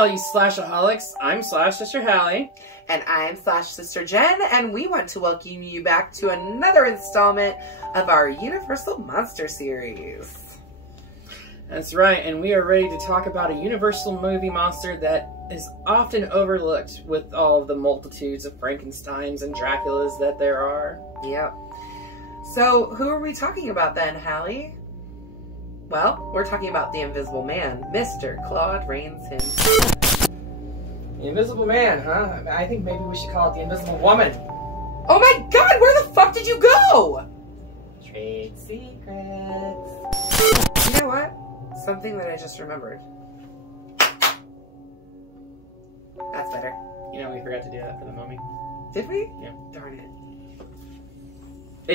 all you Slashaholics. I'm Slash Sister Hallie. And I'm Slash Sister Jen, and we want to welcome you back to another installment of our Universal Monster series. That's right, and we are ready to talk about a Universal movie monster that is often overlooked with all of the multitudes of Frankensteins and Draculas that there are. Yep. So, who are we talking about then, Hallie? Well, we're talking about the Invisible Man, Mr. Claude Rains himself. The Invisible Man, huh? I think maybe we should call it the Invisible Woman. Oh my god, where the fuck did you go? Trade secrets. You know what? Something that I just remembered. That's better. You know, we forgot to do that for the mummy. Did we? Yeah. Darn it.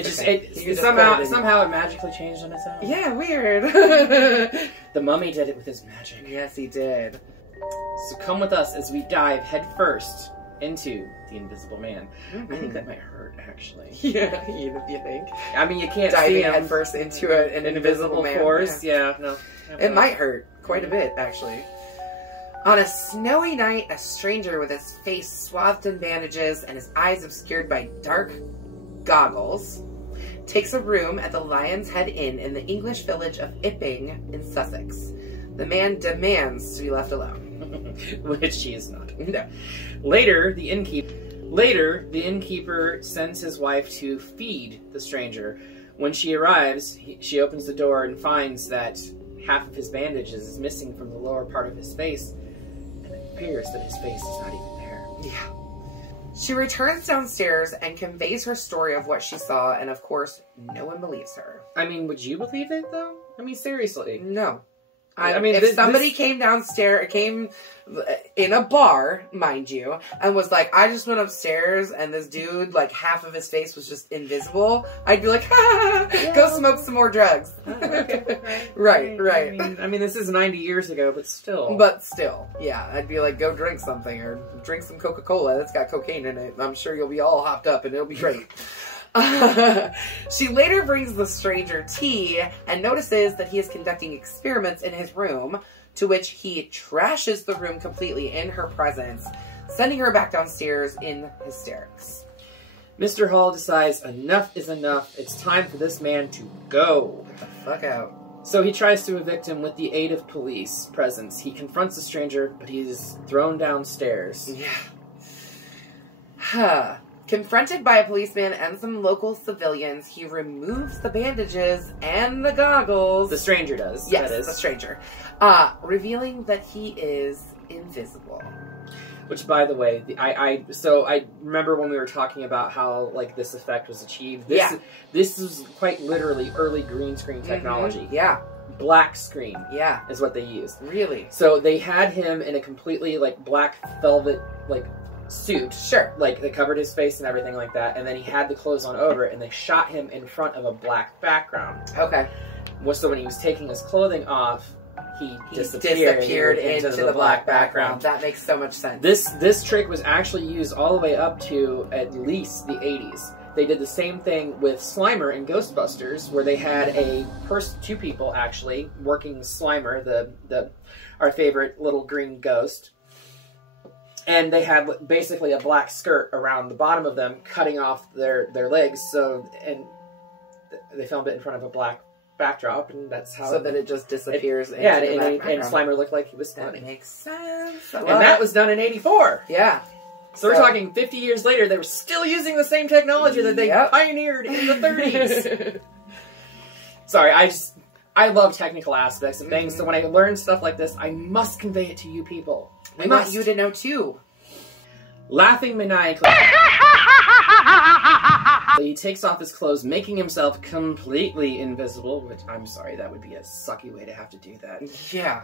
Somehow it magically changed on its own. Yeah, weird. The mummy did it with his magic. Yes, he did. So come with us as we dive headfirst into the Invisible Man. Mm-hmm. I think that might hurt, actually. Yeah, you think? I mean, you can't diving see him headfirst into an invisible man. force. Yeah, no. It might hurt quite a bit, actually. On a snowy night, a stranger with his face swathed in bandages and his eyes obscured by dark goggles takes a room at the Lion's Head Inn in the English village of Ipping in Sussex. The man demands to be left alone. Which he is not. No. Later, the innkeeper sends his wife to feed the stranger. When she arrives, she opens the door and finds that half of his bandages is missing from the lower part of his face, and it appears that his face is not even there. Yeah. She returns downstairs and conveys her story of what she saw, and of course, no one believes her. I mean, would you believe it, though? I mean, seriously. No. I mean, if somebody came downstairs, came in a bar, mind you, and was like, I just went upstairs and this dude, like, half of his face was just invisible, I'd be like, ha, yeah. Go smoke some more drugs. Oh, okay. Right. I mean, this is 90 years ago, but still. But still, yeah, I'd be like, go drink something, or drink some Coca-Cola that's got cocaine in it. I'm sure you'll be all hopped up and it'll be great. She later brings the stranger tea and notices that he is conducting experiments in his room, to which he trashes the room completely in her presence, sending her back downstairs in hysterics. Mr. Hall decides enough is enough. It's time for this man to go. Get the fuck out. So he tries to evict him with the aid of police presence. He confronts the stranger, but he is thrown downstairs. Yeah. Confronted by a policeman and some local civilians, he removes the bandages and the goggles. The stranger does. Yes, that is. the stranger. Revealing that he is invisible. Which, by the way, I remember when we were talking about how, like, this effect was achieved. This is quite literally early green screen technology. Mm-hmm. Yeah. Black screen. Yeah. Is what they used. Really? So they had him in a completely, like, black velvet, like, suit. Sure. Like, they covered his face and everything like that, and then he had the clothes on over it, and they shot him in front of a black background. Okay. So when he was taking his clothing off, he disappeared into the black background. That makes so much sense. This trick was actually used all the way up to at least the 80s. They did the same thing with Slimer in Ghostbusters, where they had two people actually working Slimer, our favorite little green ghost. And they had basically a black skirt around the bottom of them, cutting off their legs. And they filmed it in front of a black backdrop, and that's how. So that it just disappears. And Slimer looked like he was floating. That makes sense. And that was done in '84. Yeah. So we're talking 50 years later. They were still using the same technology that they pioneered in the 30s. Sorry, I love technical aspects of things. So when I learn stuff like this, I must convey it to you people. We want you to know too. Laughing maniacally, he takes off his clothes, making himself completely invisible, which, I'm sorry, that would be a sucky way to have to do that. Yeah.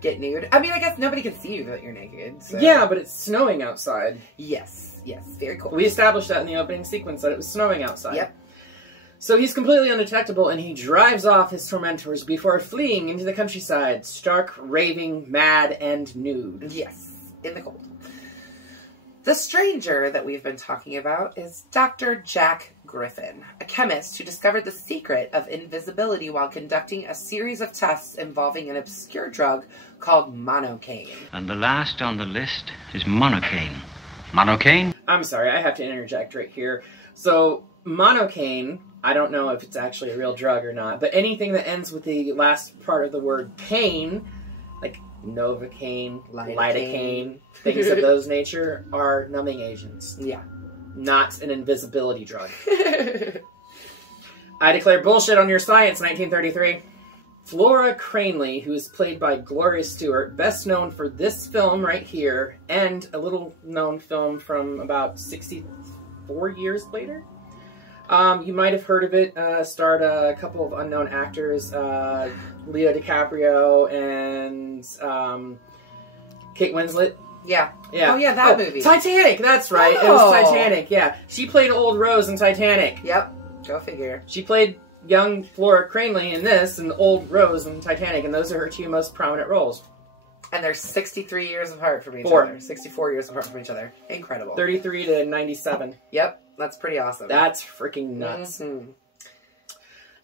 Get nude. I mean, I guess nobody can see you that you're naked. So. Yeah, but it's snowing outside. Yes. Very cool. We established that in the opening sequence, that it was snowing outside. Yep. So he's completely undetectable, and he drives off his tormentors before fleeing into the countryside, stark, raving, mad, and nude. Yes, in the cold. The stranger that we've been talking about is Dr. Jack Griffin, a chemist who discovered the secret of invisibility while conducting a series of tests involving an obscure drug called monocaine. And the last on the list is monocaine. Monocaine? I'm sorry, I have to interject right here. So, monocaine, I don't know if it's actually a real drug or not, but anything that ends with the last part of the word caine, like Novocaine, lidocaine, things of those nature, are numbing agents. Yeah. Not an invisibility drug. I declare bullshit on your science, 1933. Flora Cranley, who is played by Gloria Stewart, best known for this film right here, and a little-known film from about 64 years later. You might have heard of it. Starred a couple of unknown actors, Leo DiCaprio and Kate Winslet. Yeah. Yeah. Oh, yeah, that movie. Titanic, that's right. Oh. It was Titanic, yeah. She played Old Rose in Titanic. Yep. Go figure. She played young Flora Cranley in this and Old Rose in Titanic, and those are her two most prominent roles. And they're 63 years apart from each other. 64 years apart from each other. Incredible. 33 to 97. Yep. That's pretty awesome. That's freaking nuts. Mm-hmm.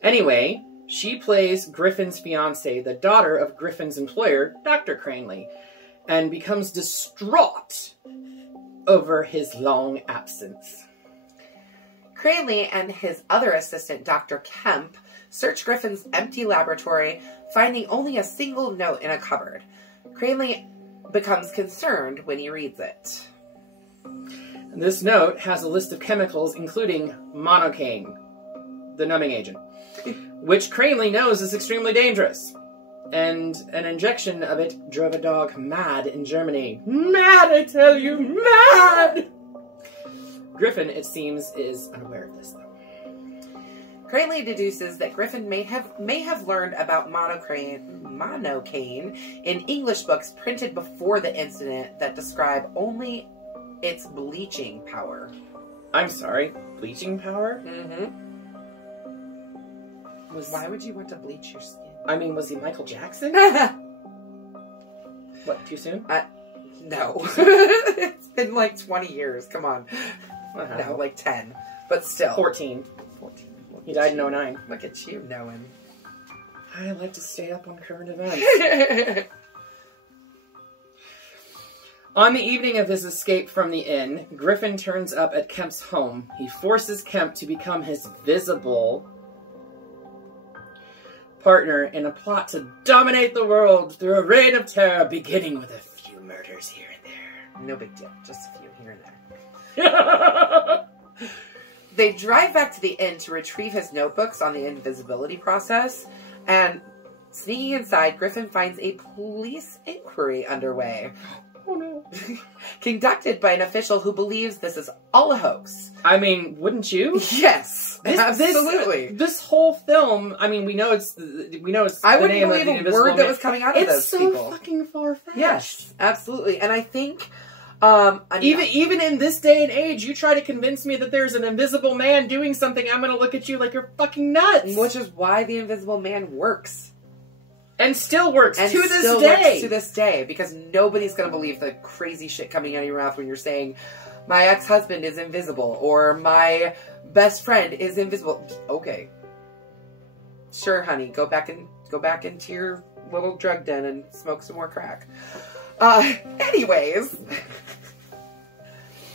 Anyway, she plays Griffin's fiancée, the daughter of Griffin's employer, Dr. Cranley, and becomes distraught over his long absence. Cranley and his other assistant, Dr. Kemp, search Griffin's empty laboratory, finding only a single note in a cupboard. Cranley becomes concerned when he reads it. This note has a list of chemicals, including monocaine, the numbing agent, which Cranley knows is extremely dangerous. And an injection of it drove a dog mad in Germany. Mad, I tell you, mad! Griffin, it seems, is unaware of this, though. Cranley deduces that Griffin may have learned about monocaine in English books printed before the incident that describe only its bleaching power. I'm sorry, bleaching power? Mm-hmm. Why would you want to bleach your skin? I mean, was he Michael Jackson? What, too soon? No. It's been like 20 years. Come on. No, like 10. But still. 14. He died in 09. Look at you knowing. I like to stay up on current events. On the evening of his escape from the inn, Griffin turns up at Kemp's home. He forces Kemp to become his visible partner in a plot to dominate the world through a reign of terror, beginning with a few murders here and there. No big deal. Just a few here and there. They drive back to the inn to retrieve his notebooks on the invisibility process, and sneaking inside, Griffin finds a police inquiry underway. Oh no. Conducted by an official who believes this is all a hoax. I mean, wouldn't you? Yes, absolutely. This whole film, I mean, we know it's I wouldn't believe a word that was coming out of those people. It's so fucking far-fetched. Yes, absolutely. And I think even in this day and age, you try to convince me that there's an invisible man doing something, I'm going to look at you like you're fucking nuts. Which is why the Invisible Man works. And still works and to this still day. Works to this day, because nobody's going to believe the crazy shit coming out of your mouth when you're saying, my ex-husband is invisible, or my best friend is invisible. Okay. Sure, honey, go back into your little drug den and smoke some more crack. Anyways.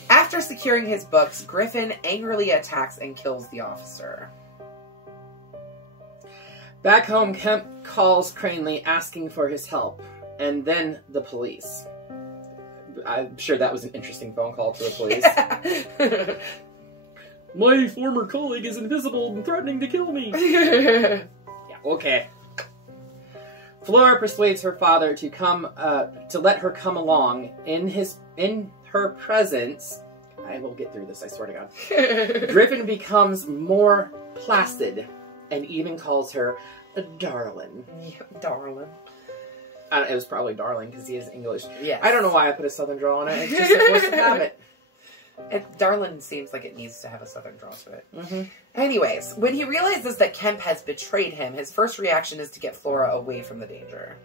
After securing his books, Griffin angrily attacks and kills the officer. Back home, Kemp calls Cranley asking for his help, and then the police. I'm sure that was an interesting phone call to the police. My former colleague is invisible and threatening to kill me. Yeah, okay. Flora persuades her father to come, to let her come along in her presence. I will get through this, I swear to God. Griffin becomes more placid and even calls her a darling. Yeah, darling. It was probably darling because he is English. Yes. I don't know why I put a southern drawl on it. It's just supposed to have it. Darlin seems like it needs to have a southern drawl to it. Mm-hmm. Anyways, when he realizes that Kemp has betrayed him, his first reaction is to get Flora away from the danger.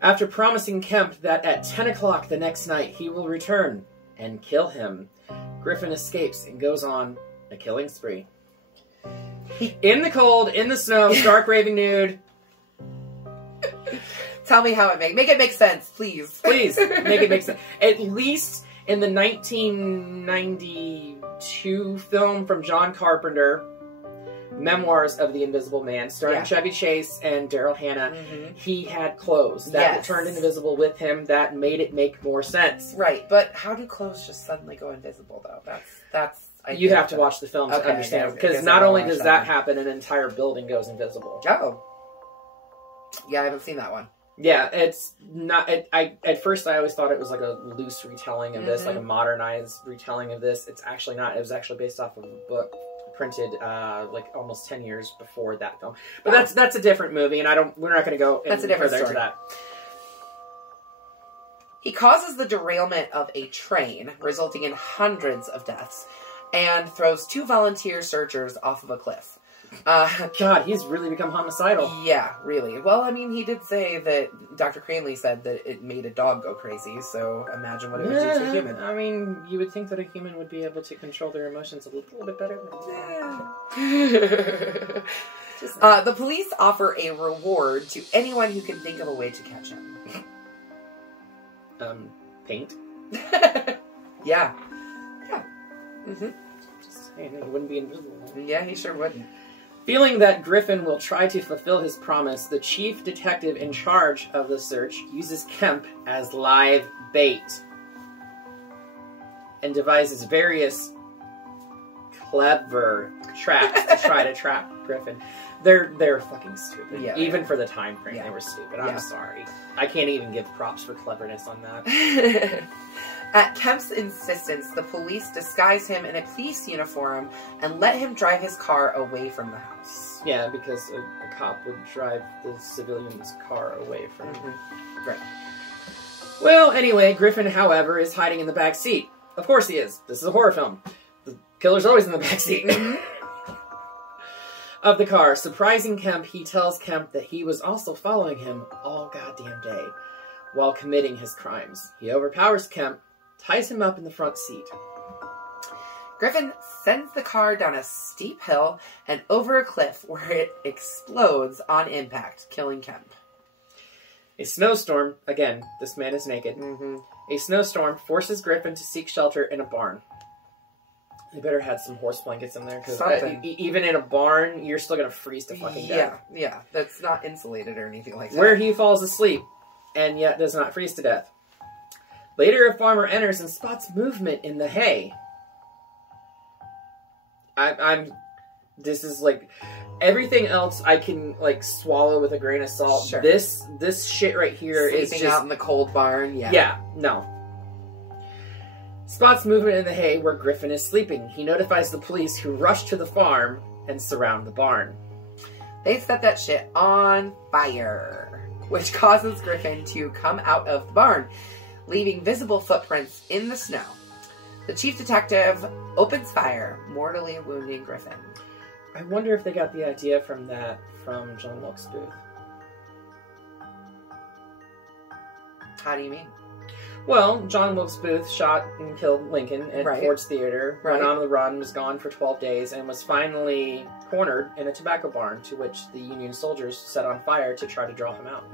After promising Kemp that at 10 o'clock the next night he will return and kill him. Griffin escapes and goes on a killing spree. In the cold, in the snow, stark raving nude. Tell me how it make it make sense, please. Please, make it make sense. At least in the 1992 film from John Carpenter, Memoirs of the Invisible Man, starring Chevy Chase and Daryl Hannah, he had clothes that turned invisible with him. That made it make more sense. Right, but how do clothes just suddenly go invisible, though? That's you have to watch the film to understand. Because not only does that happen, an entire building goes invisible. Oh. Yeah, I haven't seen that one. Yeah, it's not... At first, I always thought it was like a loose retelling of this, like a modernized retelling of this. It's actually not. It was actually based off of a book printed like almost 10 years before that film. But that's a different movie, and we're not going to go that's a different further story. to that. He causes the derailment of a train, resulting in hundreds of deaths, and throws 2 volunteer searchers off of a cliff. God, he's really become homicidal. Yeah, really. Well, I mean, he did say that Dr. Cranley said that it made a dog go crazy, so imagine what it would do to a human. I mean, you would think that a human would be able to control their emotions a little bit better than the police offer a reward to anyone who can think of a way to catch him. Paint? Yeah. Just saying, he wouldn't be invisible. Yeah, he sure wouldn't. Feeling that Griffin will try to fulfill his promise, the chief detective in charge of the search uses Kemp as live bait and devises various clever traps to try to trap Griffin. They're fucking stupid. Yeah, even for the time frame, yeah. They were stupid. Yeah. I'm sorry. I can't even give props for cleverness on that. At Kemp's insistence, the police disguise him in a police uniform and let him drive his car away from the house. Yeah, because a cop would drive the civilian's car away from him. Right. Well, anyway, Griffin, however, is hiding in the back seat. Of course he is. This is a horror film. The killer's always in the back seat. Of the car. Surprising Kemp, he tells Kemp that he was also following him all goddamn day while committing his crimes. He overpowers Kemp, ties him up in the front seat. Griffin sends the car down a steep hill and over a cliff where it explodes on impact, killing Kemp. A snowstorm, again, this man is naked. A snowstorm forces Griffin to seek shelter in a barn. They better had some horse blankets in there, because even in a barn, you're still going to freeze to fucking death. Yeah, that's not insulated or anything like that. Where he falls asleep, and yet does not freeze to death. Later, a farmer enters and spots movement in the hay. This is like... Everything else I can, like, swallow with a grain of salt. Sure. This shit right here is Sleeping just... out in the cold barn, yeah. Yeah, no. Spots movement in the hay where Griffin is sleeping. He notifies the police, who rush to the farm and surround the barn. They set that shit on fire, which causes Griffin to come out of the barn, leaving visible footprints in the snow. The chief detective opens fire, mortally wounding Griffin. I wonder if they got the idea from John Wilkes Booth. How do you mean? Well, John Wilkes Booth shot and killed Lincoln at Ford's Theater, went on the run, was gone for 12 days, and was finally cornered in a tobacco barn, to which the Union soldiers set on fire to try to draw him out.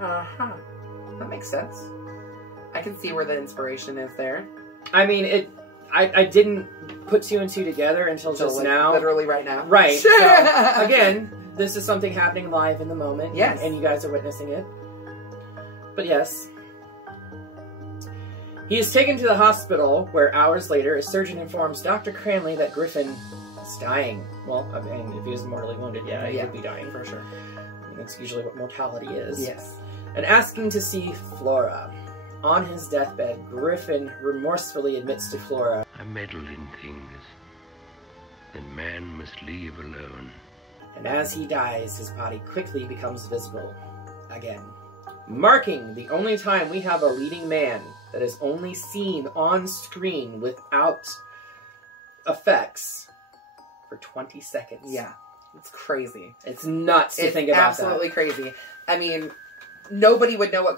That makes sense. I can see where the inspiration is there. I mean, I didn't put 2 and 2 together until just like, now. Literally right now. Right. So, again, this is something happening live in the moment. Yes. And you guys are witnessing it. But yes. He is taken to the hospital, where hours later, a surgeon informs Dr. Cranley that Griffin is dying. Well, I mean, if he was mortally wounded, he would be dying. For sure. I mean, that's usually what mortality is. Yes. And asking to see Flora. On his deathbed, Griffin remorsefully admits to Flora, I meddle in things that man must leave alone. And as he dies, his body quickly becomes visible again. Marking the only time we have a leading man that is only seen on screen without effects for 20 seconds. Yeah. It's crazy. It's nuts to think about that. It's absolutely crazy. I mean, nobody would know what...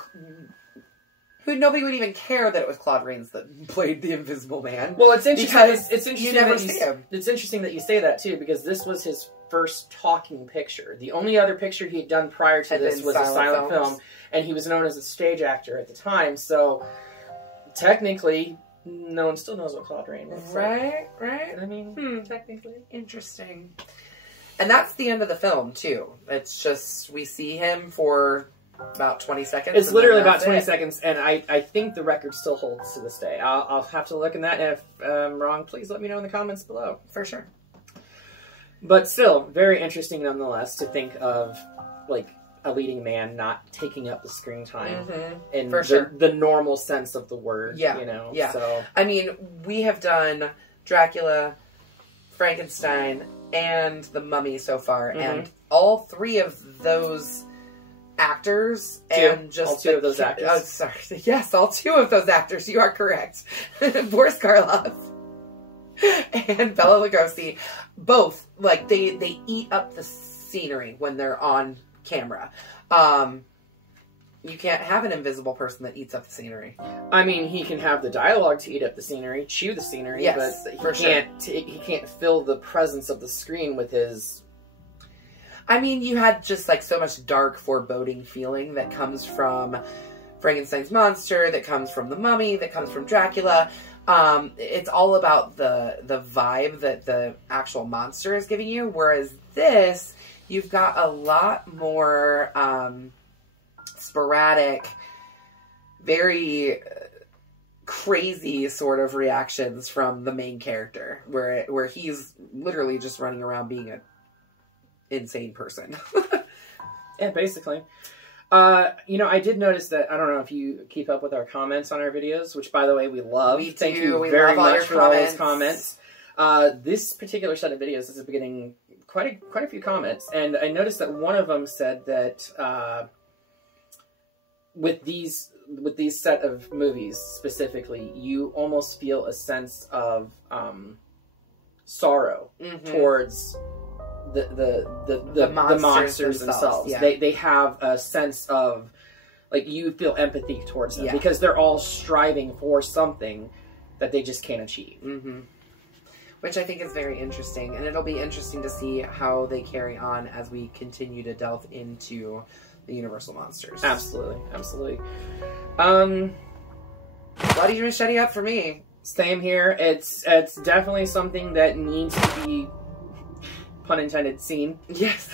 who nobody would even care that it was Claude Rains that played the Invisible Man. Well, it's interesting. Because It's interesting. you never see him. It's interesting that you say that too, because this was his first talking picture. The only other picture he had done prior to this was a silent film, and he was known as a stage actor at the time. So technically, no one still knows what Claude Rains was. Right, right. I mean, Technically. Interesting. And that's the end of the film, too. It's just, we see him for about 20 seconds. It's literally about 20 seconds, and I think the record still holds to this day. I'll have to look in that, and if I'm wrong, please let me know in the comments below. For sure. But still, very interesting nonetheless to think of, like, a leading man not taking up the screen time in the normal sense of the word. Yeah. You know? Yeah. So, I mean, we have done Dracula, Frankenstein, and The Mummy so far, and all three of those actors and just all two of those actors. Oh, sorry. Yes, all two of those actors. You are correct. Boris Karloff and Bela Lugosi, both, like, they eat up the scenery when they're on camera. You can't have an invisible person that eats up the scenery. I mean, he can have the dialogue to eat up the scenery, chew the scenery, yes, but he can't fill the presence of the screen with his... I mean, you had just, like, so much dark, foreboding feeling that comes from Frankenstein's monster, that comes from The Mummy, that comes from Dracula. It's all about the vibe that the actual monster is giving you, whereas this, you've got a lot more sporadic, very crazy sort of reactions from the main character, where he's literally just running around being an insane person. Yeah, basically. You know, I did notice that, I don't know if you keep up with our comments on our videos, which, by the way, we love. We do. Thank you very much for all those comments. This particular set of videos is getting quite a few comments, and I noticed that one of them said that with these set of movies specifically, you almost feel a sense of sorrow towards the monsters themselves. Yeah. They have a sense of, like, you feel empathy towards them because they're all striving for something that they just can't achieve. Which I think is very interesting, and it'll be interesting to see how they carry on as we continue to delve into the Universal monsters. Absolutely, absolutely. Bloody machete up for me. Same here. It's definitely something that needs to be, pun intended, seen. Yes.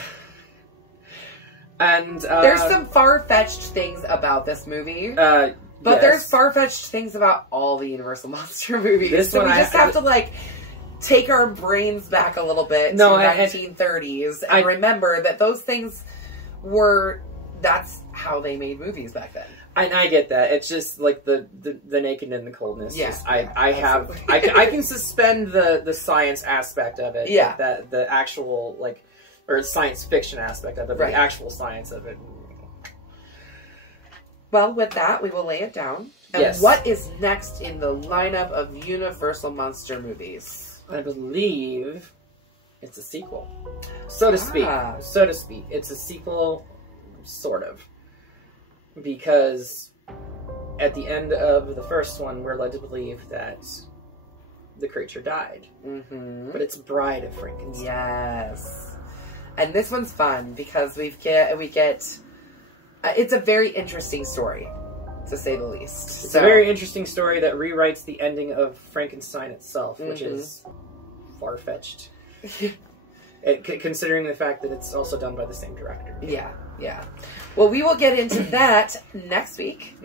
And there's some far-fetched things about this movie. But there's far-fetched things about all the Universal Monster movies. This so one we just have to, like, take our brains back a little bit to the 1930s and remember that those things that's how they made movies back then. And I get that. It's just like the naked and the coldness. Yeah, I can suspend the science aspect of it. Yeah. Like the actual, like, or science fiction aspect of it, but the actual science of it. Well, with that, we will lay it down. And what is next in the lineup of Universal Monster movies? I believe it's a sequel. So to speak. So to speak. It's a sequel, sort of. Because at the end of the first one, we're led to believe that the creature died. But it's Bride of Frankenstein. Yes. And this one's fun because we get it's a very interesting story, to say the least. It's a very interesting story that rewrites the ending of Frankenstein itself, which is far-fetched. Considering the fact that it's also done by the same director. Yeah, yeah. Well, we will get into that next week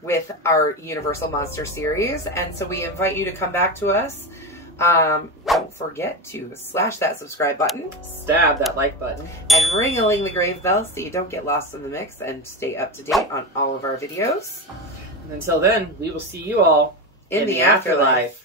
with our Universal Monster series, and so we invite you to come back to us. Don't forget to slash that subscribe button, stab that like button, and ring-a-ling the grave bell so you don't get lost in the mix and stay up to date on all of our videos. And until then, we will see you all in the afterlife.